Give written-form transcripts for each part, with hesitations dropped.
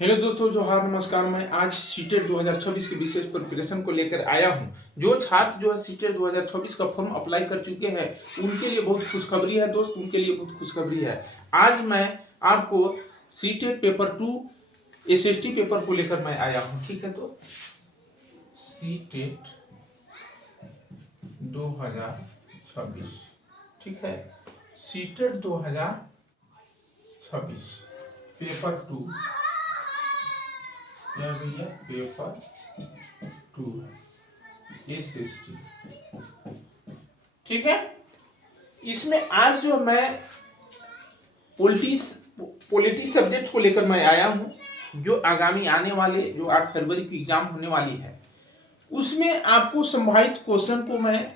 Hello दोस्तों, जोहार, नमस्कार। मैं आज सीटेट 2026 के विशेष प्रिपरेशन को लेकर आया हूं। जो छात्र जो है सीटेट 2026 का फॉर्म अप्लाई कर चुके हैं उनके लिए बहुत खुशखबरी है दोस्त, उनके लिए बहुत खुशखबरी है। आज मैं आपको सीटेट पेपर 2 एसएसटी पेपर को लेकर मैं आया हूं। ठीक है, तो सीटेट 2026, ठीक है, सीटेट 2026 पेपर 2, यह भैया पेपर 2 है, एसएसटी। ठीक है, इसमें आज जो मैं पॉलिटिक्स सब्जेक्ट को लेकर मैं आया हूं। जो आगामी आने वाले जो 8 फरवरी की एग्जाम होने वाली है उसमें आपको संभावित क्वेश्चन को मैं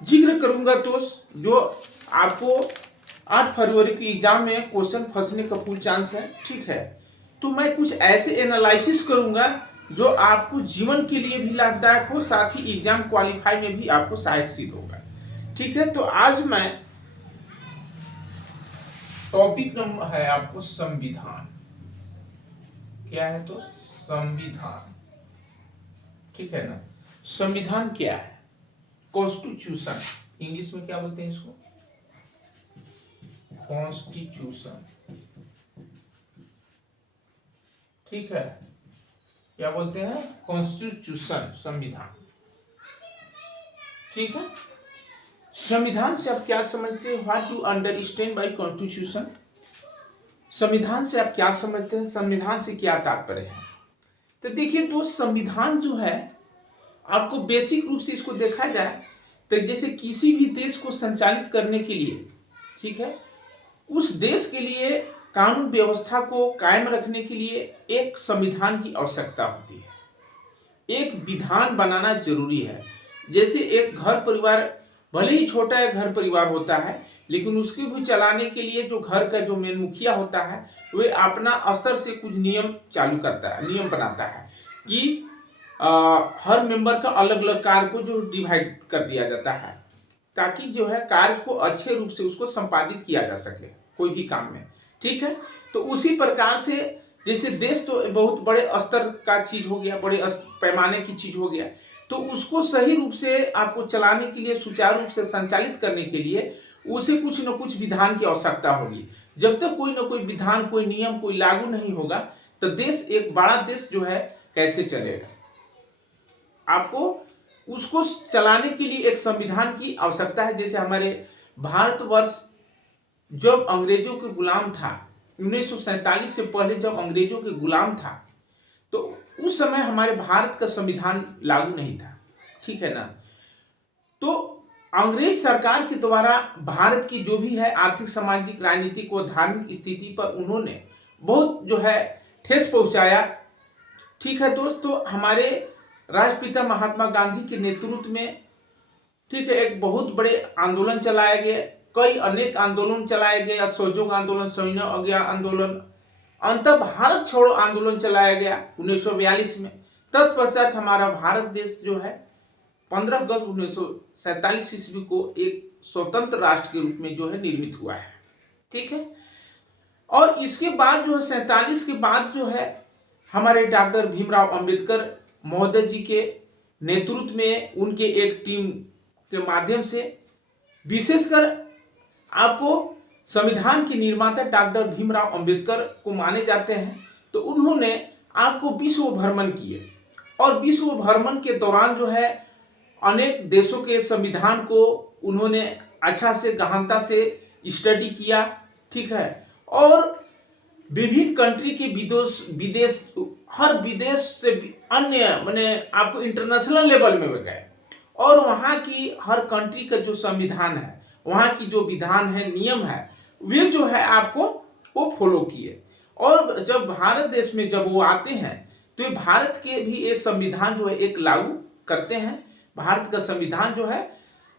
जिक्र करूंगा। तो जो आपको 8 फरवरी की एग्जाम में क्वेश्चन फंसने का फुल चांस है। ठीक है, तो मैं कुछ ऐसे एनालिसिस करूंगा जो आपको जीवन के लिए भी लाभदायक हो, साथ ही एग्जाम क्वालिफाई में भी आपको सहायक सिद्ध होगा। ठीक है, तो आज मैं टॉपिक नंबर है आपको संविधान। क्या है तो संविधान। ठीक है ना, संविधान क्या है? कॉन्स्टिट्यूशन, इंग्लिश में क्या बोलते हैं इसको? कॉन्स्टिट्यूशन। ठीक है, क्या बोलते हैं? कॉन्स्टिट्यूशन, संविधान। ठीक है, संविधान से आप क्या समझते हैं? What do understand by constitution? संविधान से आप क्या समझते हैं? संविधान से क्या तात्पर्य है? तो देखिए दोस्त, संविधान जो है आपको बेसिक रूप से इसको देखा जाए तो जैसे किसी भी देश को संचालित करने के लिए, ठीक है, उस देश के लिए कानून व्यवस्था को कायम रखने के लिए एक संविधान की आवश्यकता होती है। एक विधान बनाना जरूरी है। जैसे एक घर परिवार, भले ही छोटा एक घर परिवार होता है, लेकिन उसके भी चलाने के लिए जो घर का जो मेन मुखिया होता है वह अपना स्तर से कुछ नियम चालू करता है, नियम बनाता है कि हर मेंबर का अलग अलग कार्य को जो डिवाइड कर दिया जाता है ताकि जो है कार्य को अच्छे रूप से उसको संपादित किया जा सके कोई भी काम में। ठीक है, तो उसी प्रकार से जैसे देश तो बहुत बड़े स्तर का चीज हो गया, बड़े पैमाने की चीज हो गया, तो उसको सही रूप से आपको चलाने के लिए, सुचारू रूप से संचालित करने के लिए उसे कुछ न कुछ विधान की आवश्यकता होगी। जब तक कोई न कोई विधान, कोई नियम, कोई लागू नहीं होगा तो देश, एक बड़ा देश जो है, कैसे चलेगा? आपको उसको चलाने के लिए एक संविधान की आवश्यकता है। जैसे हमारे भारतवर्ष जब अंग्रेजों के गुलाम था, 1947 से पहले जब अंग्रेजों के गुलाम था, तो उस समय हमारे भारत का संविधान लागू नहीं था। ठीक है ना, तो अंग्रेज सरकार के द्वारा भारत की जो भी है आर्थिक, सामाजिक, राजनीतिक व धार्मिक स्थिति पर उन्होंने बहुत जो है ठेस पहुंचाया। ठीक है दोस्तों, हमारे राष्ट्रपिता महात्मा गांधी के नेतृत्व में, ठीक है, एक बहुत बड़े आंदोलन चलाया गया, कई अनेक आंदोलन चलाए गए, असहयोग आंदोलन, सविनय अवज्ञा आंदोलन, अंततः भारत छोड़ो आंदोलन चलाया गया 1942 में। तत्पश्चात हमारा भारत देश जो है 15 अगस्त 1947 ईस्वी को एक स्वतंत्र राष्ट्र के रूप में जो है निर्मित हुआ है। ठीक है, और इसके बाद जो है 47 के बाद जो है हमारे डॉक्टर भीमराव अंबेडकर महोदय जी के नेतृत्व में, उनके एक टीम के माध्यम से, विशेषकर आपको संविधान के निर्माता डॉक्टर भीमराव अंबेडकर को माने जाते हैं, तो उन्होंने आपको विश्व भ्रमण किए और विश्व भ्रमण के दौरान जो है अनेक देशों के संविधान को उन्होंने अच्छा से, गहनता से स्टडी किया। ठीक है, और विभिन्न कंट्री के विदेश, हर विदेश से अन्य, माने आपको इंटरनेशनल लेवल में गए और वहाँ की हर कंट्री का जो संविधान है, वहाँ की जो विधान है, नियम है, वे जो है आपको वो फॉलो किए। और जब भारत देश में जब वो आते हैं तो ये भारत के भी ये संविधान जो है एक लागू करते हैं। भारत का संविधान जो है,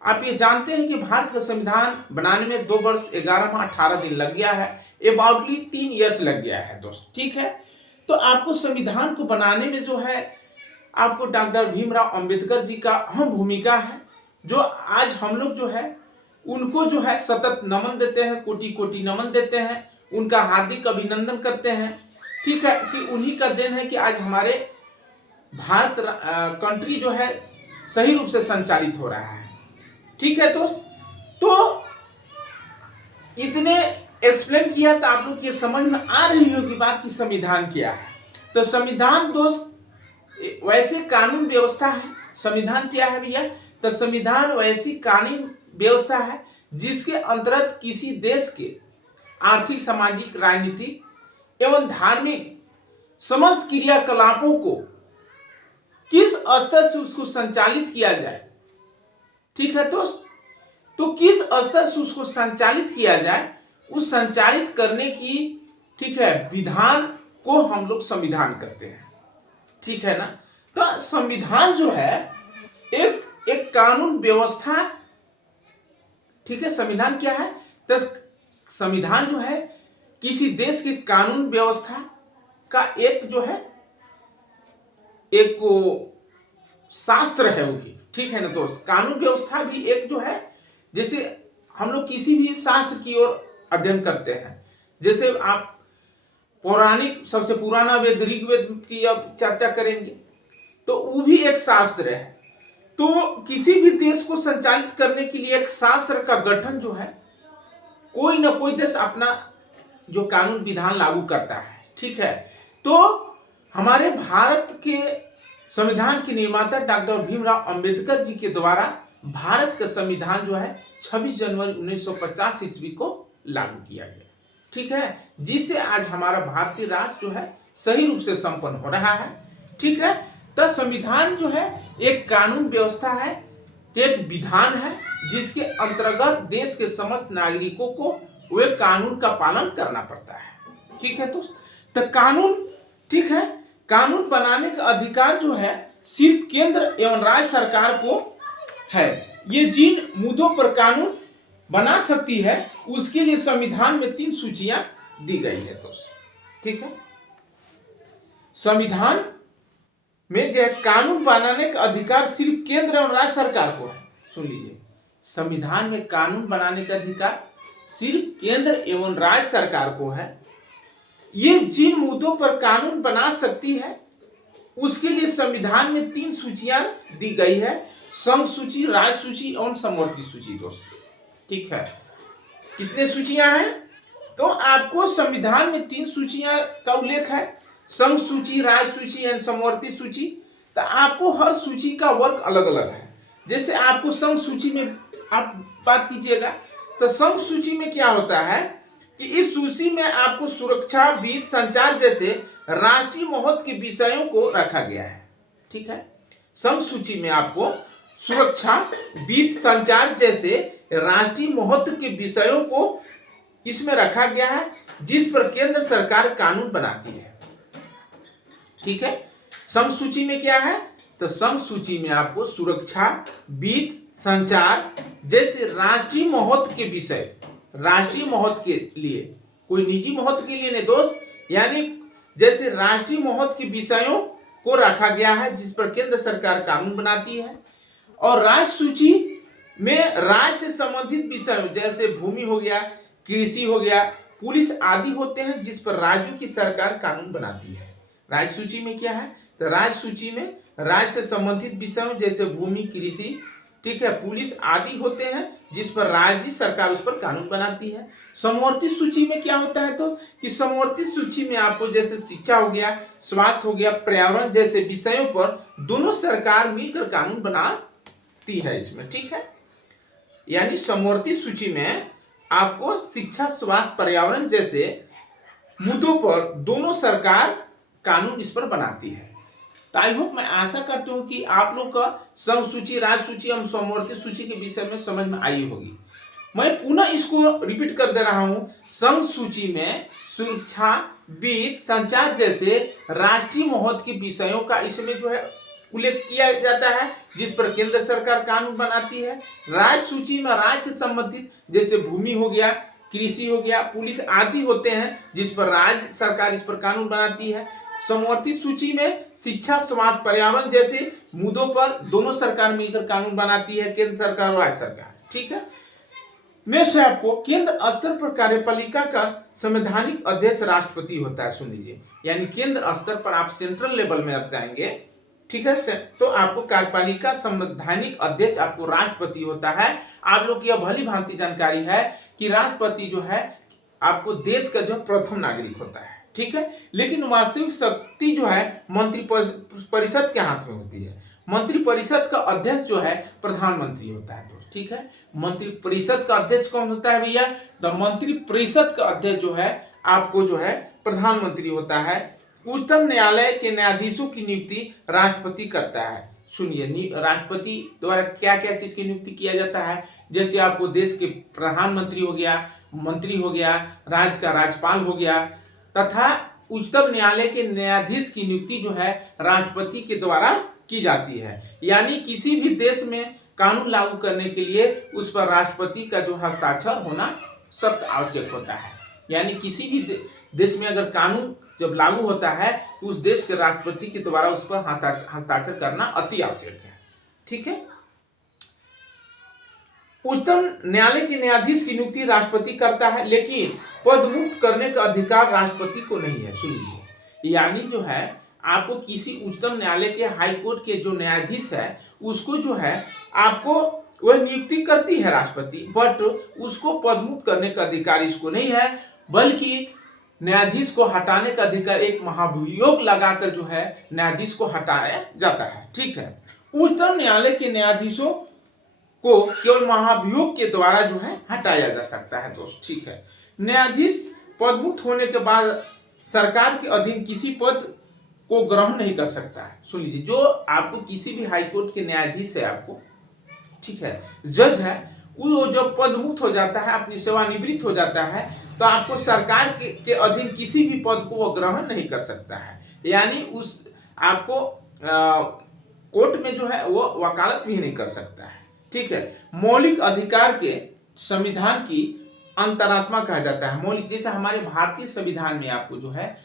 आप ये जानते हैं कि भारत का संविधान बनाने में 2 वर्ष 11 माह 18 दिन लग गया है, अबाउटली 3 ईयर्स लग गया है दोस्त। ठीक है, तो आपको संविधान को बनाने में जो है आपको डॉक्टर भीमराव अंबेडकर जी का अहम भूमिका है, जो आज हम लोग जो है उनको जो है सतत नमन देते हैं, कोटि कोटि नमन देते हैं, उनका हार्दिक अभिनंदन करते हैं। ठीक है, कि उन्हीं का देन है कि आज हमारे भारत कंट्री जो है सही रूप से संचालित हो रहा है। ठीक है दोस्त, तो इतने एक्सप्लेन किया तो आप लोग ये समझ में आ रही होगी बात कि संविधान क्या है। तो संविधान दोस्त वैसे कानून व्यवस्था है। संविधान क्या है भैया? तो संविधान वैसी कानून व्यवस्था है जिसके अंतर्गत किसी देश के आर्थिक, सामाजिक, राजनीतिक एवं धार्मिक समस्त क्रियाकलापों को किस स्तर से उसको संचालित किया जाए। ठीक है दोस्त, तो किस स्तर से उसको संचालित किया जाए, उस संचालित करने की, ठीक है, विधान को हम लोग संविधान कहते हैं। ठीक है ना। तो संविधान जो है एक कानून व्यवस्था। ठीक है, संविधान क्या है? तो संविधान जो है किसी देश की कानून व्यवस्था का एक जो है एक शास्त्र है वो भी। ठीक है ना दोस्त, कानून व्यवस्था भी एक जो है, जैसे हम लोग किसी भी शास्त्र की ओर अध्ययन करते हैं, जैसे आप पौराणिक सबसे पुराना वेद ऋग्वेद की अब चर्चा करेंगे, तो वो भी एक शास्त्र है। तो किसी भी देश को संचालित करने के लिए एक शास्त्र का गठन जो है, कोई ना कोई देश अपना जो कानून विधान लागू करता है। ठीक है, तो हमारे भारत के संविधान के निर्माता डॉक्टर भीमराव अंबेडकर जी के द्वारा भारत का संविधान जो है 26 जनवरी 1950 ईस्वी को लागू किया गया। ठीक है, जिससे आज हमारा भारतीय राष्ट्र जो है सही रूप से संपन्न हो रहा है। ठीक है, तो संविधान जो है एक कानून व्यवस्था है, एक विधान है जिसके अंतर्गत देश के समस्त नागरिकों को वे कानून का पालन करना पड़ता है। ठीक है दोस्त, तो कानून, ठीक है, कानून बनाने का अधिकार जो है सिर्फ केंद्र एवं राज्य सरकार को है। ये जिन मुद्दों पर कानून बना सकती है उसके लिए संविधान में 3 सूचियां दी गई है दोस्त। ठीक है, संविधान में जो कानून बनाने का अधिकार सिर्फ केंद्र और राज्य सरकार को है। सुन लीजिए, संविधान में कानून बनाने का अधिकार सिर्फ केंद्र एवं राज्य सरकार को है। ये जिन मुद्दों पर कानून बना सकती है उसके लिए संविधान में 3 सूचियां दी गई है, संघ सूची, राज्य सूची और समवर्ती सूची दोस्त। ठीक है, कितने सूचियां हैं? तो आपको संविधान में 3 सूचियां का उल्लेख है, संघ सूची, राज्य सूची और समवर्ती सूची। तो आपको हर सूची का वर्ग अलग अलग है। जैसे आपको संघ सूची में आप बात कीजिएगा, तो संघ सूची में क्या होता है कि इस सूची में आपको सुरक्षा, वित्त, संचार जैसे राष्ट्रीय महत्व के विषयों को रखा गया है। ठीक है, संघ सूची में आपको सुरक्षा, वित्त, संचार जैसे राष्ट्रीय महत्व के विषयों को इसमें रखा गया है, जिस पर केंद्र सरकार कानून बनाती है। ठीक है, संघ सूची में क्या है? तो संघ सूची में आपको सुरक्षा, वित्त, संचार जैसे राष्ट्रीय महत्व के विषय, राष्ट्रीय महत्व के लिए, कोई निजी महत्व के लिए नहीं दोस्त, यानी जैसे राष्ट्रीय महत्व के विषयों को रखा गया है जिस पर केंद्र सरकार कानून बनाती है। और राज्य सूची में राज्य से संबंधित विषयों जैसे भूमि हो गया, कृषि हो गया, पुलिस आदि होते हैं जिस पर राज्यों की सरकार कानून बनाती है। राज्य सूची में क्या है? तो राज्य सूची में राज्य से संबंधित विषयों जैसे भूमि, कृषि, ठीक है, पुलिस आदि होते हैं जिस पर राज्य सरकार उस पर कानून बनाती है। समवर्ती सूची में क्या होता है? तो कि समवर्ती सूची में आपको जैसे शिक्षा हो गया, स्वास्थ्य हो गया, पर्यावरण जैसे विषयों पर दोनों सरकार मिलकर कानून बनाती है इसमें। ठीक है, यानी समवर्ती सूची में आपको शिक्षा, स्वास्थ्य, पर्यावरण जैसे मुद्दों पर दोनों सरकार कानून इस पर बनाती है। तो आई होप, मैं आशा करता हूं कि आप लोग का संघ सूची, राज्य सूची एवं समवर्ती सूची के विषय में समझ में आई होगी। मैं पुनः इसको रिपीट कर दे रहा हूं, संघ सूची में सुरक्षा, वित्त, संचार जैसे राष्ट्रीय महत्व के विषयों का इसमें जो है उल्लेख किया जाता है जिस पर केंद्र सरकार कानून बनाती है। राज्य सूची में राज्य से संबंधित जैसे भूमि हो गया, कृषि हो गया, पुलिस आदि होते हैं जिस पर राज्य सरकार इस पर कानून बनाती है। समवर्ती सूची में शिक्षा, स्वास्थ्य, पर्यावरण जैसे मुद्दों पर दोनों सरकार मिलकर कानून बनाती है, केंद्र सरकार और राज्य सरकार। ठीक है, नेक्स्ट है आपको केंद्र स्तर पर कार्यपालिका का संवैधानिक अध्यक्ष राष्ट्रपति होता है। सुन लीजिए, यानी केंद्र स्तर पर आप सेंट्रल लेवल में आप जाएंगे, ठीक है सर, तो आपको कार्यपालिका संवैधानिक अध्यक्ष आपको राष्ट्रपति होता है। आप लोग की यह भली भांति जानकारी है कि राष्ट्रपति जो है आपको देश का जो प्रथम नागरिक होता है, ठीक है। लेकिन वास्तविक शक्ति जो है मंत्री परिषद के हाथ में होती है। मंत्री परिषद का अध्यक्ष जो है प्रधानमंत्री होता है दोस्त, ठीक है। मंत्री परिषद का अध्यक्ष कौन होता है भैया? तो मंत्री परिषद का अध्यक्ष जो है आपको जो है प्रधानमंत्री होता है। उच्चतम न्यायालय के न्यायाधीशों की नियुक्ति राष्ट्रपति करता है। सुनिए, राष्ट्रपति द्वारा क्या क्या चीज की नियुक्ति किया जाता है, जैसे आपको देश के प्रधानमंत्री हो गया, मंत्री हो गया, राज्य का राज्यपाल हो गया, तथा उच्चतम न्यायालय के न्यायाधीश की नियुक्ति जो है राष्ट्रपति के द्वारा की जाती है। यानी किसी भी देश में कानून लागू करने के लिए उस पर राष्ट्रपति का जो हस्ताक्षर होना सख्त आवश्यक होता है। यानी किसी भी देश में अगर कानून जब लागू होता है तो उस देश के राष्ट्रपति के द्वारा उस पर हस्ताक्षर करना अति आवश्यक है, ठीक है। उच्चतम न्यायालय के न्यायाधीश की नियुक्ति राष्ट्रपति करता है, लेकिन पद मुक्त करने का अधिकार राष्ट्रपति को नहीं है। सुनिए, यानी जो है आपको किसी उच्चतम न्यायालय के हाई कोर्ट के जो न्यायाधीश है उसको जो है आपको वह नियुक्ति करती है राष्ट्रपति, बट उसको पद मुक्त करने का अधिकार इसको नहीं है, बल्कि न्यायाधीश को हटाने का अधिकार एक महाभियोग लगाकर जो है न्यायाधीश को हटाया जाता है, ठीक है। उच्चतम न्यायालय के न्यायाधीशों को केवल महाभियोग के द्वारा जो है हटाया जा सकता है दोस्त, ठीक है। न्यायाधीश पद मुक्त होने के बाद सरकार के अधीन किसी पद को ग्रहण नहीं कर सकता है। सुन लीजिए, जो आपको किसी भी हाईकोर्ट के न्यायाधीश है आपको, ठीक है, जज है, वो जब पद मुक्त हो जाता है, अपनी सेवानिवृत्त हो जाता है, तो आपको सरकार के अधीन किसी भी पद को वो ग्रहण नहीं कर सकता है। यानी उस आपको कोर्ट में जो है वो वकालत भी नहीं कर सकता है, ठीक है। मौलिक अधिकार के संविधान की अंतरात्मा कहा जाता है। मौलिक, जैसे हमारे भारतीय संविधान में आपको जो है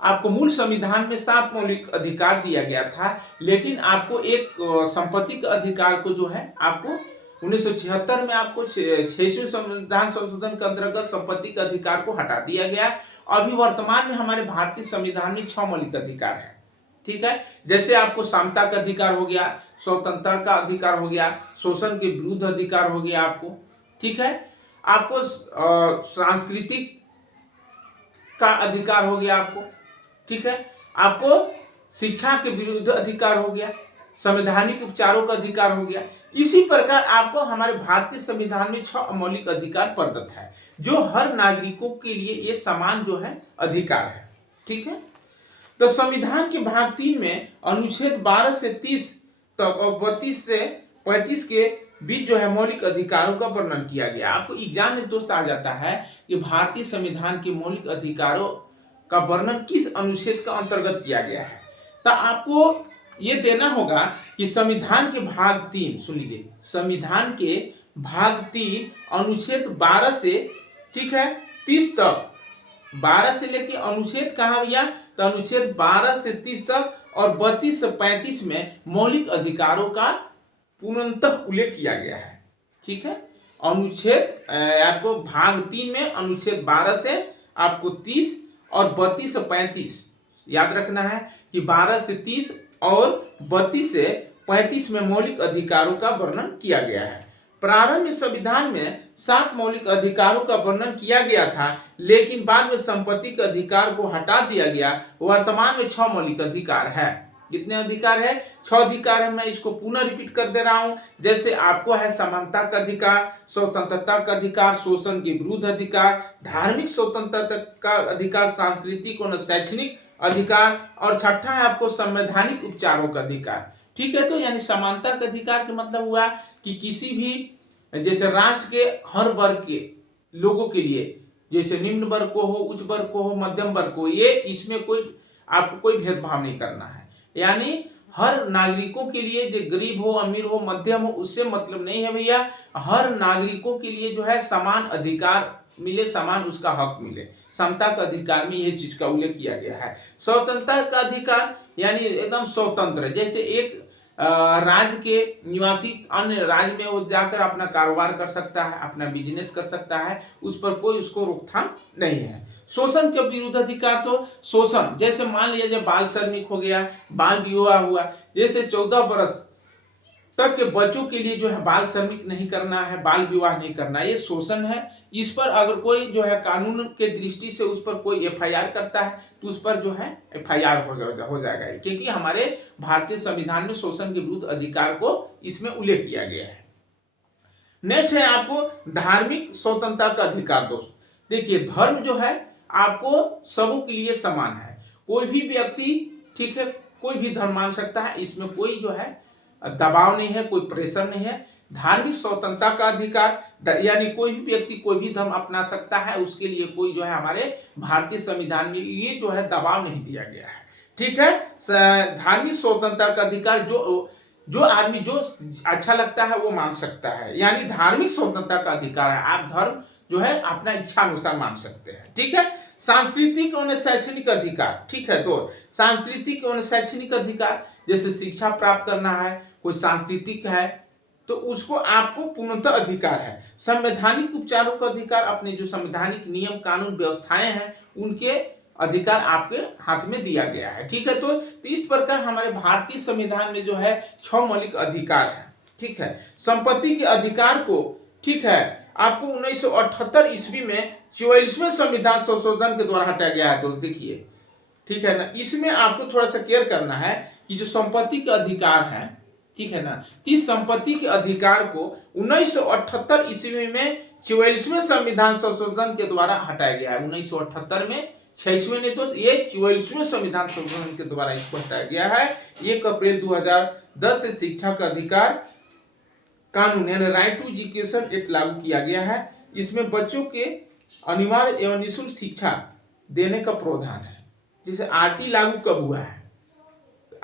आपको मूल संविधान में 7 मौलिक अधिकार दिया गया था, लेकिन आपको एक संपत्ति का अधिकार को जो है आपको 1976 में आपको 6वें संविधान संशोधन के अंतर्गत संपत्ति का अधिकार को हटा दिया गया। अभी वर्तमान में हमारे भारतीय संविधान में 6 मौलिक अधिकार है, ठीक है। जैसे आपको समता का अधिकार हो गया, स्वतंत्रता का अधिकार हो गया, शोषण के विरुद्ध अधिकार हो गया आपको, ठीक है। आपको सांस्कृतिक का अधिकार हो गया आपको, ठीक है। आपको शिक्षा के विरुद्ध अधिकार हो गया, संवैधानिक उपचारों का अधिकार हो गया। इसी प्रकार आपको हमारे भारतीय संविधान में 6 मौलिक अधिकार प्रदत्त है, जो हर नागरिकों के लिए ये समान जो है अधिकार है, ठीक है। तो संविधान के भाग 3 में अनुच्छेद 12 से 30 तक और 32 से 35 के बीच जो है मौलिक अधिकारों का वर्णन किया गया। आपको एग्जाम में दोस्त आ जाता है कि भारतीय संविधान के मौलिक अधिकारों का वर्णन किस अनुच्छेद का अंतर्गत किया गया है, तो आपको ये देना होगा कि संविधान के भाग 3, सुन लीजिए, संविधान के भाग 3 अनुच्छेद 12 से, ठीक है, 30 तक, 12 से लेके अनुच्छेद कहाँ भैया, तो अनुच्छेद 12 से 30 तक और 32 से 35 में मौलिक अधिकारों का पूर्णतः उल्लेख किया गया है, ठीक है। अनुच्छेद आपको भाग 3 में अनुच्छेद 12 से आपको 30 और 32 से 35 याद रखना है कि 12 से 30 और 32 से 35 में मौलिक अधिकारों का वर्णन किया गया है। प्रारंभ में संविधान में 7 मौलिक अधिकारों का वर्णन किया गया था, लेकिन बाद में संपत्ति के अधिकार को हटा दिया गया। वर्तमान में 6 मौलिक अधिकार है। कितने अधिकार है? 6 अधिकार है। मैं इसको पुनः रिपीट कर दे रहा हूं। जैसे आपको है समानता का अधिकार, स्वतंत्रता का अधिकार, शोषण के विरुद्ध अधिकार, धार्मिक स्वतंत्रता का अधिकार, सांस्कृतिक और शैक्षणिक अधिकार, और छठा है आपको संवैधानिक उपचारों का अधिकार, ठीक है। तो यानी समानता का अधिकार का मतलब हुआ कि किसी भी जैसे राष्ट्र के हर वर्ग के लोगों के लिए, जैसे निम्न वर्ग को हो, उच्च वर्ग को हो, मध्यम वर्ग को, ये इसमें कोई आपको कोई भेदभाव नहीं करना है। यानी हर नागरिकों के लिए, जो गरीब हो, अमीर हो, मध्यम हो, उससे मतलब नहीं है भैया। हर नागरिकों के लिए जो है समान अधिकार मिले, समान उसका हक मिले। समता का अधिकार में यह चीज का उल्लेख किया गया है। स्वतंत्रता का अधिकार यानी एकदम स्वतंत्र, जैसे एक राज्य के निवासी अन्य राज्य में वो जाकर अपना कारोबार कर सकता है, अपना बिजनेस कर सकता है, उस पर कोई उसको रोकथाम नहीं है। शोषण के विरुद्ध अधिकार, तो शोषण जैसे मान लिया जब बाल श्रमिक हो गया, बाल विवाह हुआ, जैसे 14 वर्ष तक के बच्चों के लिए जो है बाल श्रमिक नहीं करना है, बाल विवाह नहीं करना है, ये शोषण है। इस पर अगर कोई जो है कानून के दृष्टि से उस पर कोई एफआईआर करता है तो उस पर जो है एफआईआर हो जाएगा, क्योंकि हमारे भारतीय संविधान में शोषण के विरुद्ध अधिकार को इसमें उल्लेख किया गया है। नेक्स्ट है आपको धार्मिक स्वतंत्रता का अधिकार। दोस्त देखिए, धर्म जो है आपको सबों के लिए समान है, कोई भी व्यक्ति, ठीक है, कोई भी धर्म मान सकता है, इसमें कोई जो है दबाव नहीं है, कोई प्रेशर नहीं है। धार्मिक स्वतंत्रता का अधिकार यानी कोई भी व्यक्ति कोई भी धर्म अपना सकता है, उसके लिए कोई जो है हमारे भारतीय संविधान में ये जो है दबाव नहीं दिया गया है, ठीक है। धार्मिक स्वतंत्रता का अधिकार, जो आदमी जो अच्छा लगता है वो मान सकता है, यानी धार्मिक स्वतंत्रता का अधिकार है, आप धर्म जो है अपना इच्छा अनुसार मान सकते हैं, ठीक है। सांस्कृतिक और शैक्षणिक अधिकार, ठीक है, तो सांस्कृतिक और शैक्षणिक अधिकार जैसे शिक्षा प्राप्त करना है, कोई सांस्कृतिक है तो उसको आपको पूर्णतः अधिकार है। संवैधानिक उपचारों का अधिकार, अपने जो संवैधानिक नियम कानून व्यवस्थाएं हैं उनके अधिकार आपके हाथ में दिया गया है, ठीक है। तो इस प्रकार हमारे भारतीय संविधान में जो है 6 मौलिक अधिकार है, ठीक है। संपत्ति के अधिकार को, ठीक है, आपको 1978 ईस्वी में 44वें संविधान संशोधन के द्वारा हटाया गया है। तो देखिए, ठीक है ना, इसमें आपको थोड़ा सा केयर करना है कि जो संपत्ति के अधिकार है, ठीक है ना, इस संपत्ति के अधिकार को 1978 ईस्वी में 44वें संविधान संशोधन के द्वारा हटाया गया है। 1978 में 6वें ने, तो ये 44वें संविधान संशोधन के द्वारा इसको हटाया गया है। 1 अप्रैल 2010 से शिक्षा का अधिकार कानून यानी राइट टू एजुकेशन एक्ट लागू किया गया है। इसमें बच्चों के अनिवार्य एवं निःशुल्क शिक्षा देने का प्रावधान है। जैसे आरटी लागू कब हुआ है?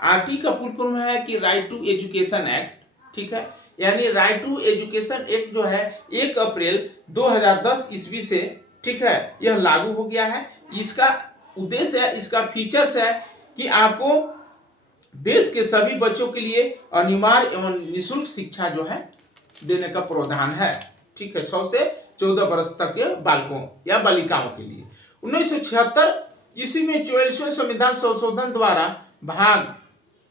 आरटी का फुल फॉर्म है कि राइट टू एजुकेशन एक्ट, ठीक है, यानी राइट टू एजुकेशन एक्ट जो है 1 अप्रैल 2010 ईस्वी से, ठीक है, यह लागू हो गया है। इसका उद्देश्य है, इसका फीचर्स है कि आपको देश के सभी बच्चों के लिए अनिवार्य एवं निःशुल्क शिक्षा जो है देने का प्रावधान है, ठीक है, 6 से 14 वर्ष तक के बालकों या बालिकाओं के लिए। 1976 ईस्वी में 44वें संविधान संशोधन द्वारा भाग,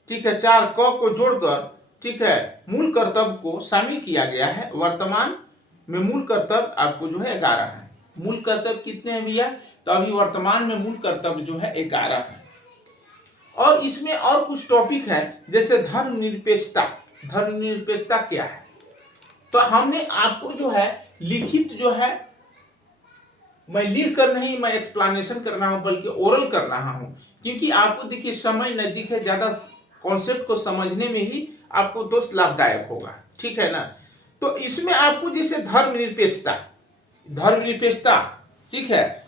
ठीक है, 4 क को जोड़कर, ठीक है, मूल कर्तव्य को शामिल किया गया है। वर्तमान में मूल कर्तव्य आपको जो है 11 है। मूल कर्तव्य कितने हैं भैया? तो अभी वर्तमान में मूल कर्तव्य जो है 11 है। और इसमें और कुछ टॉपिक है, जैसे धर्मनिरपेक्षता। धर्मनिरपेक्षता क्या है? तो हमने आपको जो है लिखित जो है, मैं लिख कर नहीं, मैं एक्सप्लेनेशन कर रहा हूं, बल्कि ओरल कर रहा हूं, क्योंकि आपको देखिए समय नजदीक है, ज्यादा कॉन्सेप्ट को समझने में ही आपको दोस्त लाभदायक होगा, ठीक है ना। तो इसमें आपको जैसे धर्मनिरपेक्षता, ठीक है,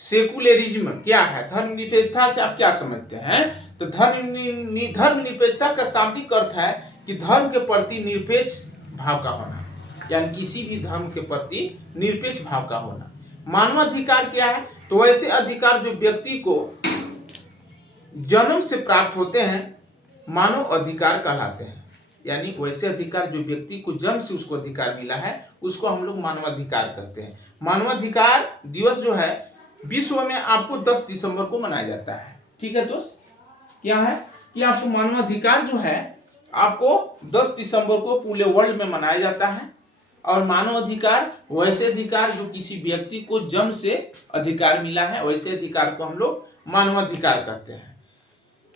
सेकुलरिज्म क्या है, धर्मनिरपेक्षता से आप क्या समझते हैं? तो धर्मनिरपेक्षता का शाब्दिक अर्थ है कि धर्म के प्रति निरपेक्ष भाव का होना, यानी किसी भी धर्म के प्रति निरपेक्ष भाव का होना। मानवाधिकार क्या है? तो वैसे अधिकार जो व्यक्ति को जन्म से प्राप्त होते हैं मानव अधिकार कहलाते हैं, यानी वैसे अधिकार जो व्यक्ति को जन्म से उसको अधिकार मिला है उसको हम लोग मानवाधिकार कहते हैं। मानवाधिकार दिवस जो है विश्व में आपको 10 दिसंबर को मनाया जाता है, ठीक है दोस्त। क्या है कि आपको मानवाधिकार जो है आपको 10 दिसंबर को पूरे वर्ल्ड में मनाया जाता है। और मानव अधिकार वैसे अधिकार जो किसी व्यक्ति को जन्म से अधिकार मिला है, वैसे अधिकार को हम लोग मानवाधिकार कहते हैं।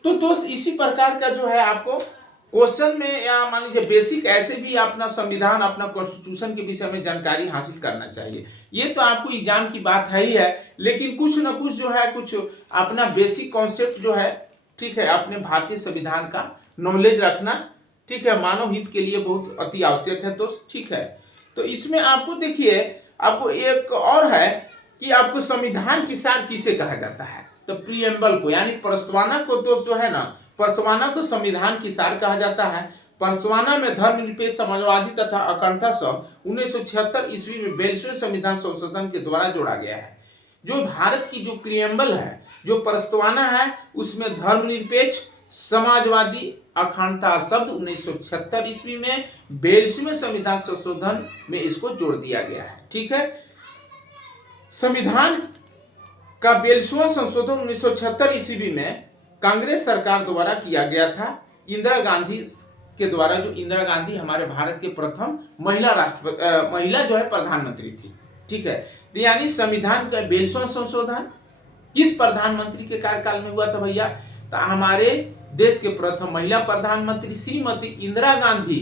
तो दोस्त इसी प्रकार का जो है आपको क्वेश्चन में या मान लीजिए बेसिक ऐसे भी अपना संविधान, अपना कॉन्स्टिट्यूशन के विषय में जानकारी हासिल करना चाहिए। ये तो आपको एग्जाम की बात है ही है, लेकिन कुछ न कुछ जो है कुछ अपना बेसिक कॉन्सेप्ट जो है, ठीक है, अपने भारतीय संविधान का नॉलेज रखना, ठीक है, मानव हित के लिए बहुत अति आवश्यक है दोस्त, ठीक है। तो इसमें आपको देखिए, आपको एक और है कि आपको संविधान की सार किसे कहा जाता है? तो प्रीएम्बल को, यानी प्रस्तावना को दोस्त जो है ना, प्रस्तावना को संविधान की सार कहा जाता है। प्रस्तावना में धर्मनिरपेक्ष, समाजवादी तथा अखंडता शब्द 1976 ईस्वी में 42वें संविधान संशोधन के द्वारा जोड़ा गया है। जो भारत की जो प्रीएम्बल है, जो प्रस्तावना है, उसमें धर्मनिरपेक्ष, समाजवादी अखंडता शब्द 1976 ईस्वी में 42वें संविधान संशोधन में इसको जोड़ दिया गया है। ठीक है, संविधान का 42वां संशोधन 1976 ईस्वी में कांग्रेस सरकार द्वारा किया गया था। इंदिरा गांधी के द्वारा, जो इंदिरा गांधी हमारे भारत के प्रथम महिला जो है प्रधानमंत्री थी। ठीक है, तो यानी संविधान का 42वां संशोधन किस प्रधानमंत्री के कार्यकाल में हुआ था भैया? तो हमारे देश के प्रथम महिला प्रधानमंत्री श्रीमती इंदिरा गांधी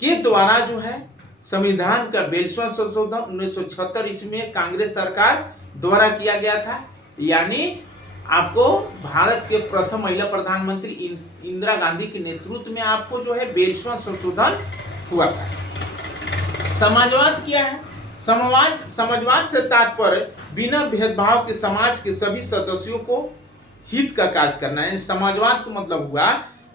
के द्वारा जो है संविधान का 42वां संशोधन 1976 ईस्वी में कांग्रेस सरकार द्वारा किया गया था। यानी आपको भारत के प्रथम महिला प्रधानमंत्री इंदिरा गांधी के नेतृत्व में आपको जो है 42वां संशोधन हुआ था। समाजवाद क्या है? समाजवाद से तात्पर्य बिना भेदभाव के समाज के सभी सदस्यों को हित का कार्य करना है। समाजवाद का मतलब हुआ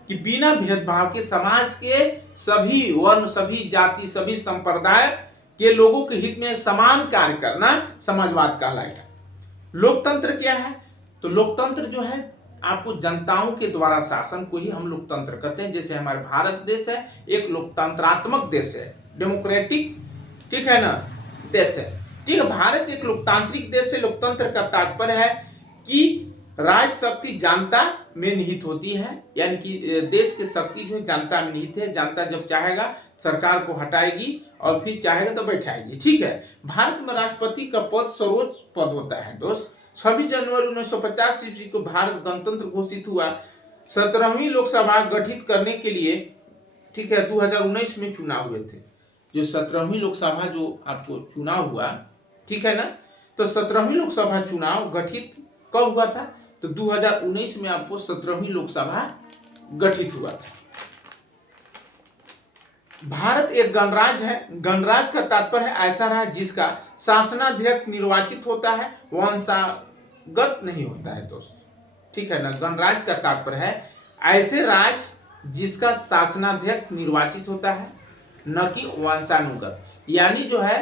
कि बिना भेदभाव के समाज के सभी वर्ण, सभी जाति, सभी संप्रदाय के लोगों के हित में समान कार्य करना समाजवाद कहलाएगा। लोकतंत्र क्या है? तो लोकतंत्र जो है आपको जनताओं के द्वारा शासन को ही हम लोकतंत्र कहते हैं। जैसे हमारे भारत देश है एक लोकतंत्रात्मक देश है, डेमोक्रेटिक, ठीक है ना, देश है। ठीक है, भारत एक लोकतांत्रिक देश है। लोकतंत्र का तात्पर्य है कि राज शक्ति जनता में निहित होती है, यानी कि देश की शक्ति जो है जनता में निहित है। जनता जब चाहेगा सरकार को हटाएगी और फिर चाहेगा तो बैठाएगी। ठीक है, भारत में राष्ट्रपति का पद सर्वोच्च पद होता है दोस्त। 26 जनवरी 1950 ईस्वी को भारत गणतंत्र घोषित हुआ। 17वीं लोकसभा गठित करने के लिए, ठीक है, 2019 में चुनाव हुए थे। जो 17वीं लोकसभा जो आपको चुनाव हुआ, ठीक है ना, तो 17वीं लोकसभा चुनाव गठित कब हुआ था? तो 2019 में आपको 17वीं लोकसभा गठित हुआ था। भारत एक गणराज्य है। गणराज्य का तात्पर्य है ऐसा राज्य जिसका शासनाध्यक्ष निर्वाचित होता है, वंशागत नहीं होता है दोस्त। ठीक है ना, गणराज्य का तात्पर्य है ऐसे राज्य जिसका शासनाध्यक्ष निर्वाचित होता है, न कि वंशानुगत। यानी जो है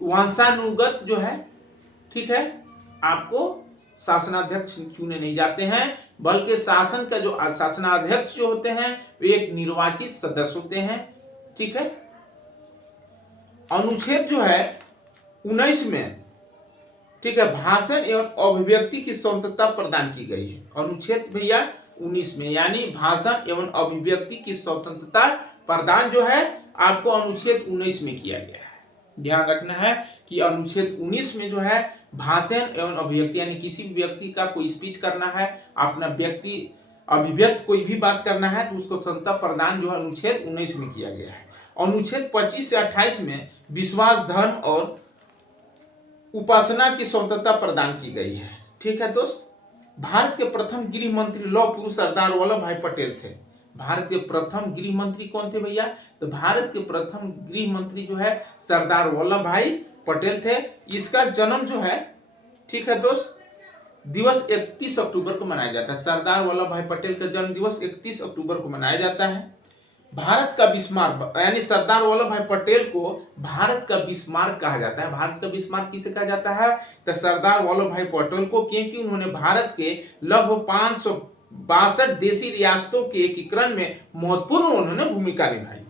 वंशानुगत जो है, ठीक है, आपको शासनाध्यक्ष चुने नहीं जाते हैं, बल्कि शासन का जो शासनाध्यक्ष जो होते हैं वे एक निर्वाचित सदस्य होते हैं। ठीक है, अनुच्छेद जो है 19 में, ठीक है, भाषण एवं अभिव्यक्ति की स्वतंत्रता प्रदान की गई है। अनुच्छेद भैया 19 में, यानी भाषण एवं अभिव्यक्ति की स्वतंत्रता प्रदान जो है आपको अनुच्छेद 19 में किया गया है। ध्यान रखना है कि अनुच्छेद 19 में जो है भाषण एवं अभिव्यक्ति, यानी किसी भी व्यक्ति का कोई स्पीच करना है, अपना व्यक्ति अभिव्यक्त कोई भी बात करना है तो उसको स्वतंत्रता प्रदान जो है अनुच्छेद 19 में किया गया है। अनुच्छेद 25 से 28 में विश्वास, धर्म और उपासना की स्वतंत्रता प्रदान की गई है। ठीक है दोस्त, भारत के प्रथम गृह मंत्री लौह पुरुष सरदार वल्लभ भाई पटेल थे। भारत के प्रथम गृह मंत्री कौन थे भैया? तो भारत के प्रथम गृह मंत्री जो है सरदार वल्लभ भाई पटेल थे। इसका जन्म जो है, ठीक है दोस्त, दिवस 31 अक्टूबर को मनाया जाता है। सरदार वल्लभ भाई पटेल का जन्म दिवस 31 अक्टूबर को मनाया जाता है। भारत का बिस्मार्क, यानी सरदार वल्लभ भाई पटेल को भारत का बिस्मार्क कहा जाता है। भारत का बिस्मार्क किसे कहा जाता है? तो सरदार वल्लभ भाई पटेल को, क्योंकि उन्होंने भारत के लगभग 562 देशी रियासतों के एकीकरण में महत्वपूर्ण उन्होंने भूमिका निभाई।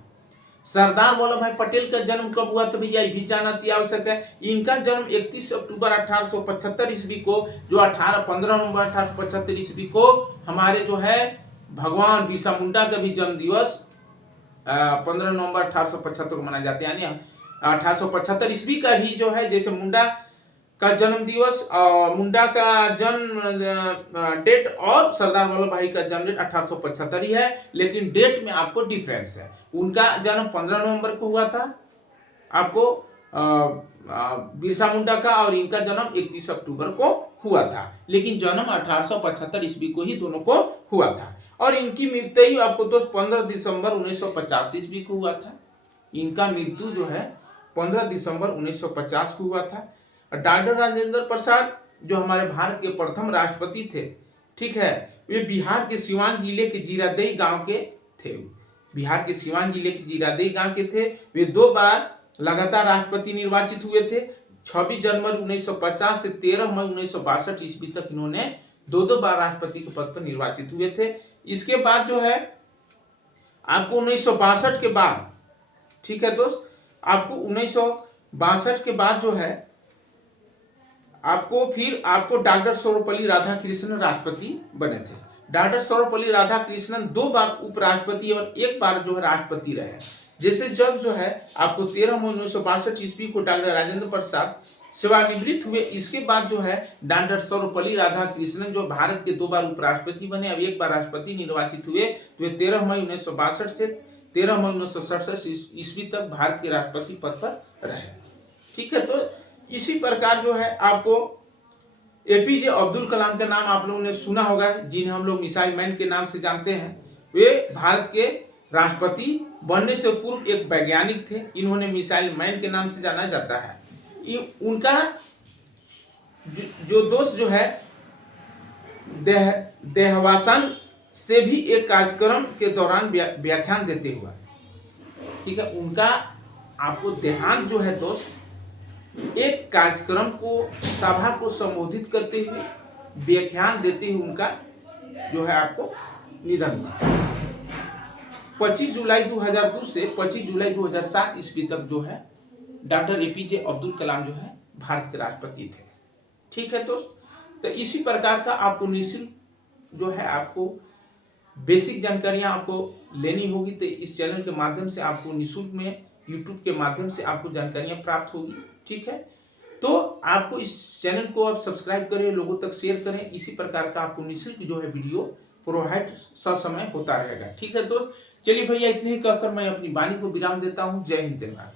सरदार वल्लभ भाई पटेल का जन्म कब हुआ तो भैया ये भी जानना अति आवश्यक है। इनका जन्म 31 अक्टूबर 1875 ईस्वी को, जो 15 नवंबर 1875 ईस्वी को हमारे जो है भगवान बिरसा मुंडा का भी जन्म दिवस 15 नवंबर 1875 को मनाया जाता है। यानी 1875 ईस्वी का भी जो है, जैसे मुंडा का जन्म दिवस, मुंडा का जन्म डेट और सरदार वल्लभ भाई का जन्म डेट 1875 ही है, लेकिन डेट में आपको डिफरेंस है। उनका जन्म 15 नवंबर को हुआ था आपको बिरसा मुंडा का, और इनका जन्म 31 अक्टूबर को हुआ था, लेकिन जन्म 1875 ईस्वी को ही दोनों को हुआ था। और इनकी मृत्यु आपको दोस्त 15 दिसंबर 1950 ईस्वी को हुआ था। इनका मृत्यु जो है 15 दिसंबर 1950 को हुआ था। डॉक्टर राजेंद्र प्रसाद जो हमारे भारत के प्रथम राष्ट्रपति थे, ठीक है, वे बिहार के सिवान जिले के जीरादेई गांव के थे। बिहार के सिवान जिले के जीरादेई गांव के थे। वे 2 बार लगातार राष्ट्रपति निर्वाचित हुए थे। 26 जनवरी 1950 से 13 मई 1962 ईस्वी तक इन्होंने 2 बार राष्ट्रपति के पद पर निर्वाचित हुए थे। इसके बाद जो है आपको 1962 के बाद, ठीक है दोस्त, आपको 1962 के बाद जो है आपको डॉक्टर सर्वपल्ली राधाकृष्णन राष्ट्रपति बने थे। डॉक्टर सर्वपल्ली राधाकृष्णन 2 बार उपराष्ट्रपति और 1 बार जो है राष्ट्रपति रहे। जैसे जब जो है आपको 13 मई 1962 ईस्वी को डॉक्टर राजेंद्र प्रसाद सेवानिवृत्त हुए, इसके बाद जो है डॉक्टर सर्वपल्ली राधाकृष्णन जो भारत के 2 बार उपराष्ट्रपति बने, अब 1 बार राष्ट्रपति निर्वाचित हुए। तो 13 मई 1962 से 13 मई 1967 ईस्वी तक भारत के राष्ट्रपति पद पर रहे। ठीक है, तो इसी प्रकार जो है आपको एपीजे अब्दुल कलाम का नाम आप लोगों ने सुना होगा, जिन्हें हम लोग मिसाइल मैन के नाम से जानते हैं। वे भारत के राष्ट्रपति बनने से पूर्व एक वैज्ञानिक थे। इन्होंने मिसाइल मैन के नाम से जाना जाता है। उनका जो दोस्त जो है देहवासन से भी एक कार्यक्रम के दौरान व्याख्यान देते हुआ, ठीक है, उनका आपको देहांत जो है दोस्त, एक कार्यक्रम को सभा को संबोधित करते हुए व्याख्यान देते हुए उनका जो है आपको निधन हुआ। 25 जुलाई 2002 से 25 जुलाई 2007 ईस्वी तक जो है डॉक्टर एपीजे अब्दुल कलाम जो है भारत के राष्ट्रपति थे। ठीक है दोस्त, तो इसी प्रकार का आपको निःशुल्क जो है आपको बेसिक जानकारियां आपको लेनी होगी, तो इस चैनल के माध्यम से आपको निःशुल्क में यूट्यूब के माध्यम से आपको जानकारियां प्राप्त होगी। ठीक है, तो आपको इस चैनल को आप सब्सक्राइब करें, लोगों तक शेयर करें। इसी प्रकार का आपको निःशुल्क जो है वीडियो प्रोवाइड समय होता रहेगा। ठीक है दोस्त, चलिए भैया, इतने ही कहकर मैं अपनी वाणी को विराम देता हूँ। जय हिंद, जय भारत।